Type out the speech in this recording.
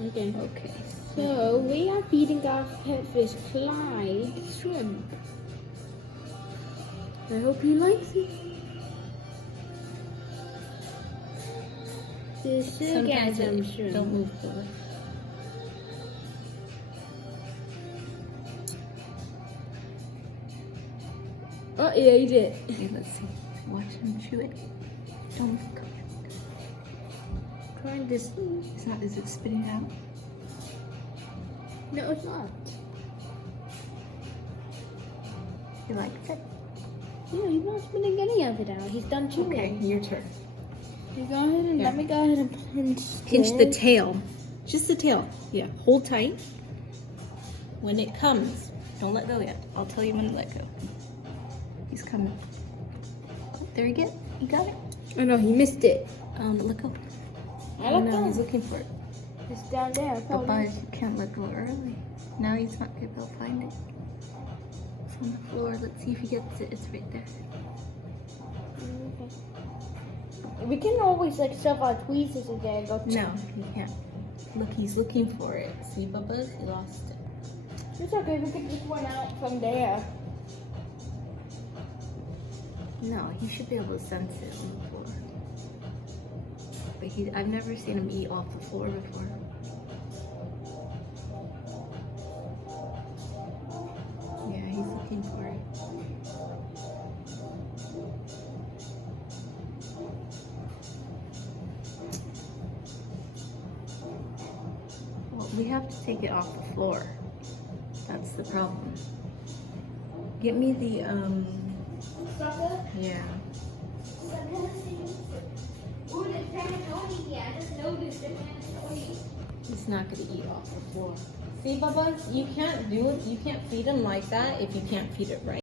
Okay. Okay. So we are feeding our pet fish Clyde shrimp. I hope he likes it. This Sometimes orgasm it shrimp. don't move forward. Oh, he ate it. Okay, let's see. Watch him chew it. Don't move. Trying to see. It's not. Is it spitting out? No, it's not. He likes it. Yeah, he's not spitting any of it out. He's done chewing. Okay, your turn. You go ahead and let me go ahead and Pinch the it. tail. Just the tail. Yeah. Hold tight. When it comes, don't let go yet. I'll tell you when to let go. He's coming. Oh, there you get. You got it. Oh no, he missed it. Let go. I let no, go. he's looking for it. It's down there. But bud, you can't let go early. Now he's not going to be able to find it. It's on the floor. Let's see if he gets it. It's right there. Okay. We can always like shove our tweezers in there and go. No, he can't. Look, he's looking for it. See, Bubba? He lost it. It's okay. We can just one out from there. No, he should be able to sense it on the floor. But I've never seen him eat off the floor before. Yeah, he's looking for it. Well, we have to take it off the floor. That's the problem. Get me the, Sucker? yeah. Ooh, the panettone. Yeah, I just noticed the panettone. He's not going to eat off the floor. See, Bubba, you can't do it. You can't feed him like that if you can't feed it right.